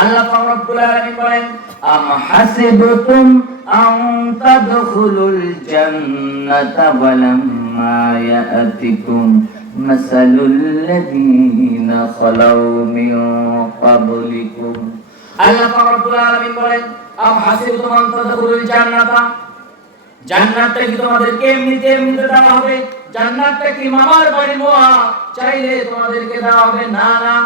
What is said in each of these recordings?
আল্লাহ পাক রব্বুল আলামিন বলেন আম হাসিবতুম আন তাদখুলুল জান্নাতা ওয়ালাম্মা ইয়াতিকুম মাসালুল লাযীনা খালাউ মিন ক্বাবলিকুম। আল্লাহ পাক রব্বুল আলামিন বলেন আম হাসিবতুম আন তাদখুলুল জান্নাতা, জান্নাতটা কি তোমাদেরকে এমনিতে দেওয়া হবে? জান্নাতটা কি মামার বাড়ি মোয়া চাইলে তোমাদেরকে দেওয়া হবে? না না।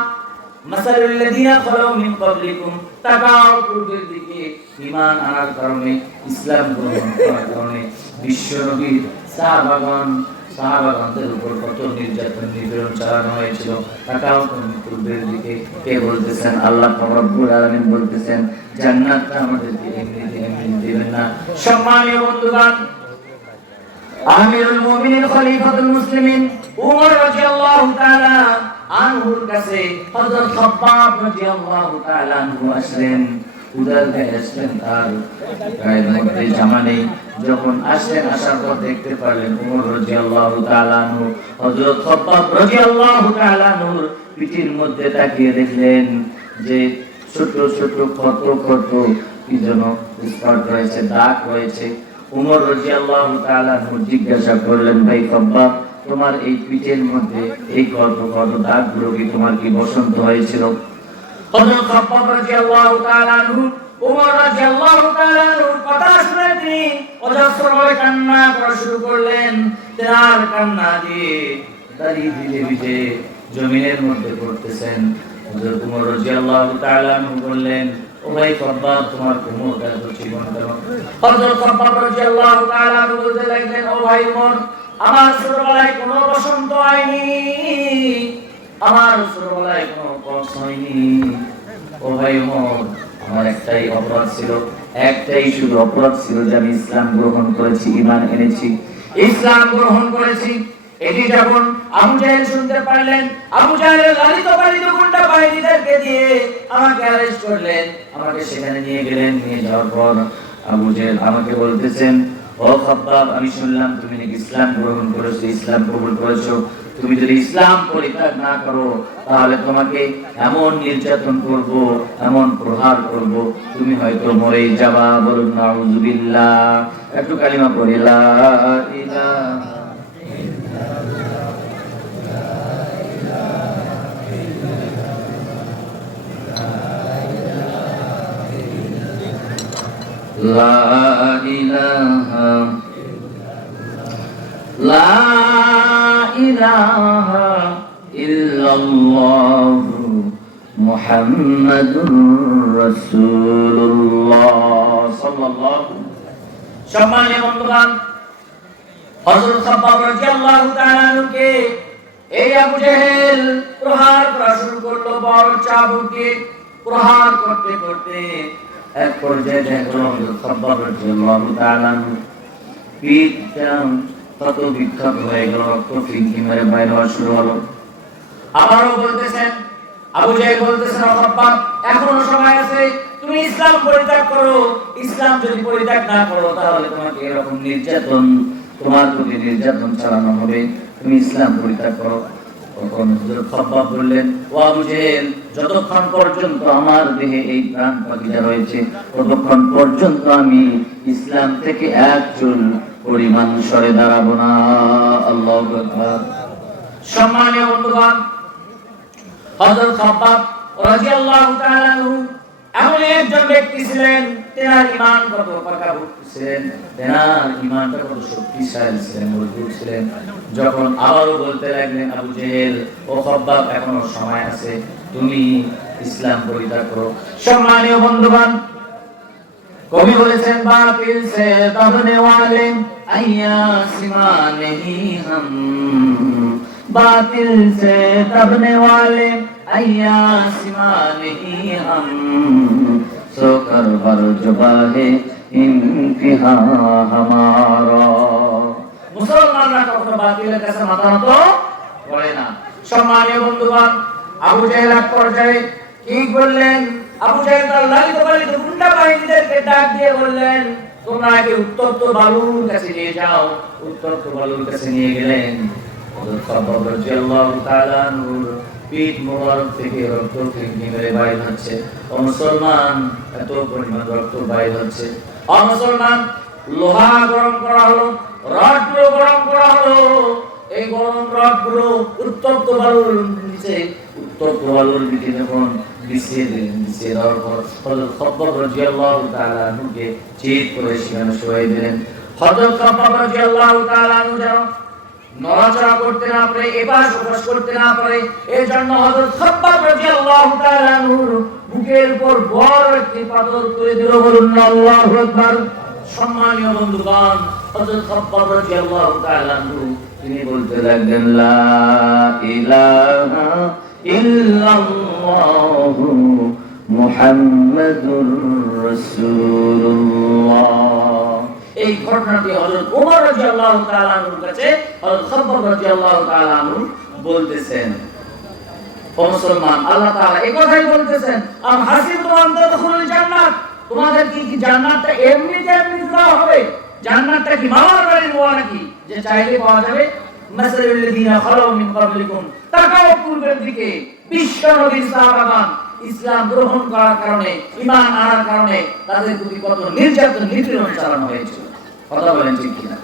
মাসালুল লাযীনা খালাউ মিন ক্বাবলিকুম, তাকাও পূর্বের দিকে ঈমান আনার কারণে, ইসলাম গ্রহণ করার কারণে বিশ্বনবীর সাহাবাগণদের উপর কত নির্যাতন নিপীড়ন চালানো হয়েছিল। তাকাও তুমি পূর্বের দিকে। কে বলতেছেন? আল্লাহ রব্বুল আলামিন বলতেছেন জান্নাতটা আমাদেরকে এমনিতে দিবেন না। সম্মানীয় বন্ধুগণ, আমিরুল মুমিনিন খলিফাতুল মুসলিমিন উমর রাদিয়াল্লাহু তাআলা আনহুর কাছে হযরত খাব্বাব রাদিয়াল্লাহু তাআলা আনহু আসলেন। উদার গায়ে আসলেন, তার গায়ের মধ্যে জামা নেই। যখন আসলেন, আসার পর দেখতে পারলেন উমর রাদিয়াল্লাহু তাআলা আনহু হযরত খাব্বাব রাদিয়াল্লাহু তাআলা আনহুর পিঠের মধ্যে তাকিয়ে দেখলেন যে ছোট ছোট ক্ষত ক্ষত কি যেন স্পট রয়েছে, দাগ রয়েছে। উমর রাদিয়াল্লাহু তাআলা আনহু জিজ্ঞাসা করলেন, ভাই খাব্বাব, তোমার এই পিঠের মধ্যে এই কত কত দাগগুলো কি তোমার কি বসন্ত হয়েছিল? হযরত খাব্বাব রাদিয়াল্লাহু তাআলা আনহু উমর রাদিয়াল্লাহু তাআলা আনহুর কথা শুনে তিনি অজস্র ভাবে কান্না করা শুরু করলেন। তার কান্না দিয়ে দাড়ি ভিজে ভিজে জমিনের মধ্যে পড়তেছেন। হযরত উমর রাদিয়াল্লাহু তাআলা আনহু বললেন, ও ভাই খাব্বাব, তোমার কোমরটা এত চিকন কেন? হযরত খাব্বাব রাদিয়াল্লাহু তাআলা আনহু বলতে লাগলেন, ও ভাই উমর, আমার ছোটবেলায় কোনো বসন্ত হয়নি, আমার ছোটবেলায় কোনো কষ্ট হয়নি। ও ভাই উমর, আমার একটাই অপরাধ ছিল, একটাই শুধু অপরাধ ছিল যে আমি ইসলাম গ্রহণ করেছি, ঈমান এনেছি, ইসলাম গ্রহণ করেছি। এটি যখন আবু জাহেল শুনতে পারলেন, আবু জাহেলের লালিত পালিত গুন্ডা বাহিনীদেরকে দিয়ে আমাকে অ্যারেস্ট করলেন, আমাকে সেখানে নিয়ে গেলেন। নিয়ে যাওয়ার পর আবু জাহেল আমাকে বলতেছেন, ও খাব্বাব, আমি শুনলাম তুমি নাকি ইসলাম গ্রহণ করেছো, ইসলাম কবুল করেছো। তুমি যদি ইসলাম পরিত্যাগ না করো তাহলে তোমাকে এমন নির্যাতন করব, এমন প্রহার করব, তুমি হয়তো মরেই যাবা। বলুন নাউযুবিল্লাহ। একটু কালিমা পড়ি, লা ইলাহা লা ইলাহা লা ইলাহা ইল্লাল্লাহু মুহাম্মাদুর রাসূলুল্লাহ সাল্লাল্লাহু। সম্মানীয় বন্ধুগণ, হযরত খাব্বাব রাদিয়াল্লাহু তাআলা আনহুকে এই আবু জাহেল প্রহার করা শুরু করলো। বড় চাবুক দিয়ে প্রহার করতে করতে এক পর্যায়ে দেখলো হযরত খাব্বাব রাদিয়াল্লাহু তাআলা আনহু পিঠটা কত বিক্ষত হয়ে গেল, রক্ত ফিনকি মেরে বাইরে হওয়া শুরু হলো। আবারও বলতেছেন, আবু জাহেল বলতেছেন, ও খাব্বাব, এখনো সময় আছে, তুমি ইসলাম পরিত্যাগ করো। ইসলাম যদি পরিত্যাগ না করো তাহলে তোমাকে এরকম নির্যাতন, তোমার প্রতি নির্যাতন চালানো হবে, তুমি ইসলাম পরিত্যাগ করো। তখন হযরত খাব্বাব বললেন, ও আবু জাহেল, যতক্ষণ পর্যন্ত আমার দেহে এই প্রাণ পাখিটা রয়েছে ততক্ষণ পর্যন্ত আমি ইসলাম থেকে এক চুল পরিমাণ সরে দাঁড়াবো না। আল্লাহু আকবার। সম্মানীয় বন্ধুগণ, হযরত খাব্বাব রাদিয়াল্লাহু তাআলা আনহু এমন একজন ব্যক্তি ছিলেন, তেনার ঈমান কত পাকাপোক্ত ছিলেন, তেনার ঈমানটা কত শক্তিশালী ছিলেন, মজবুত ছিলেন। যখন আবারও বলতে লাগলেন, আবু জাহেল, ও খাব্বাব, এখনো সময় আছে, তুমি ইসলাম পরিত্যাগ করো। সম্মানীয় বন্ধুগণ, কবি বলেছেন, বাতিল সে দবনে ওয়ালে আয়াসিমা নেহি হাম, বাতিল সে দবনে ওয়ালে আয়াসিমা নেহি হাম, সোকর হর জবাহে ইনতিহা হামারা। মুসলমানরা কখনো বাতিলের কাছে মাথা নত করে না। সম্মানীয় বন্ধুগণ, আবু জাহেল এক পর্যায়ে কি বললেন? আবু জাহেল তার লালিত পালিত গুন্ডা বাহিনীদেরকে ডাক দিয়ে বললেন, তোমরা একে উত্তপ্ত বালুর কাছে নিয়ে যাও। উত্তপ্ত বালুর কাছে নিয়ে গেলেন। হযরত খাব্বাব রাদিয়াল্লাহু তাআলা আনহুর পিঠ মোবারক থেকে রক্ত নিংড়ে বাইর হচ্ছে। ও মুসলমান, এত পরিমাণ রক্ত বাইর হচ্ছে। ও মুসলমান, লোহা গরম করা হলো, রডগুলো গরম করা হলো। এই গরম রডগুলো উত্তপ্ত বালুর নিচে, উত্তপ্ত বালুর নিচে যখন বিছিয়ে দেওয়ার পর হযরত খাব্বাব রাদিয়াল্লাহু তাআলা আনহুকে চিৎ করে সেখানে শুয়ে দিলেন। হযরত খাব্বাব রাদিয়াল্লাহু তাআলা আনহু যেন নড়াচড়া করতে না পারে, এপাশ ওপাশ করতে না পারে, এর জন্য হযরত খাব্বাব রাদিয়াল্লাহু তাআলা আনহুর বুকের উপর বড় একটি পাথর তুলে দিল। বলুন আল্লাহু আকবার। সম্মানীয় বন্ধুগণ, হযরত খাব্বাব রাদিয়াল্লাহু তাআলা আনহু তিনি বলতে লাগলেন, লা ইলাহা ইল্লাল্লাহু মুহাম্মাদুর রাসূলুল্লাহ। এই ঘটনাটি হযরত ওমর রাদিয়াল্লাহু তাআলা আনহুর কাছে হযরত খাব্বাব রাদিয়াল্লাহু তাআলা আনহু বলতেছেন। ও মুসলমান, আল্লাহ তাআলা এই কথাই বলতেছেন, আম হাসিবতুম আন তাদখুলুল জান্নাত, তোমাদের কি জান্নাতটা এমনিতে দেওয়া হবে? জান্নাতটা কি মামার বাড়ির মোয়া নাকি যে চাইলে পাওয়া যাবে? মাসালুল্লাযিনা খালাউ মিন ক্বাবলিকুম, তাকাও পূর্বের দিকে, বিশ্ব নবী সাহাবাগণ ইসলাম গ্রহণ করার কারণে, ঈমান আনার কারণে তাদের প্রতি কত নির্যাতন নিপীড়ন চালানো হয়েছিল। কথা বলেন ঠিক কিনা?